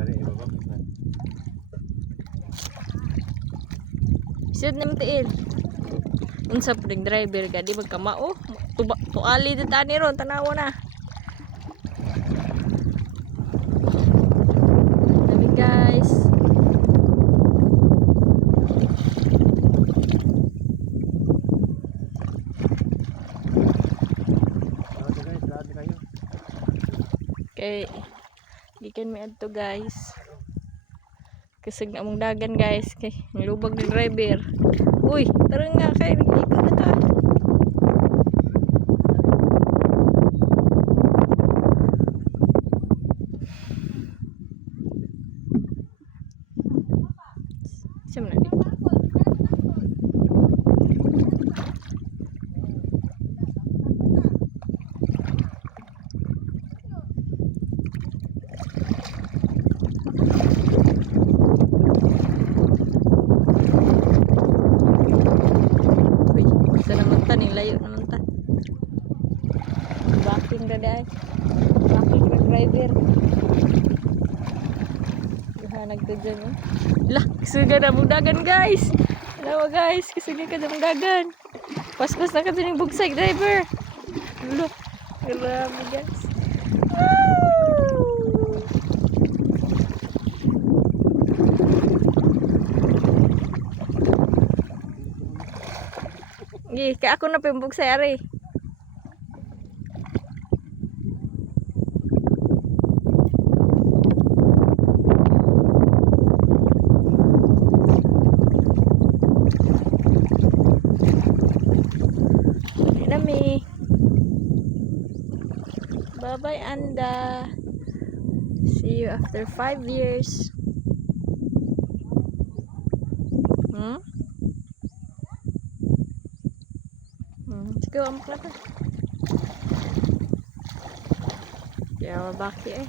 Ari ibaba. Sud na matiil. Unsa puding driver ka di magkamao. Tuali di tani ron tanawa na. Dami guys. Lahat kayo. Kay gikan mi adto guys. Kasig na mong dagan guys kay nilubag ng driver. Uy, tara nga kay ikot na ta. Siya man na. Uy, isa naman ta nilayo naman ta. Backing ra dai. Backing ra driver. Nagtudyan mo. Lah, kasuga na mong dagan guys. Alam mo guys, kasuga ka na mong dagan. Paspas na ka din yung bugsay driver. Look, grabe guys. Woo! Kaya ako na pa yung bugsay ari. Nami. Bye-bye, Anda. See you after 5 years. Sige, amak na pa. Kaya mabaki eh.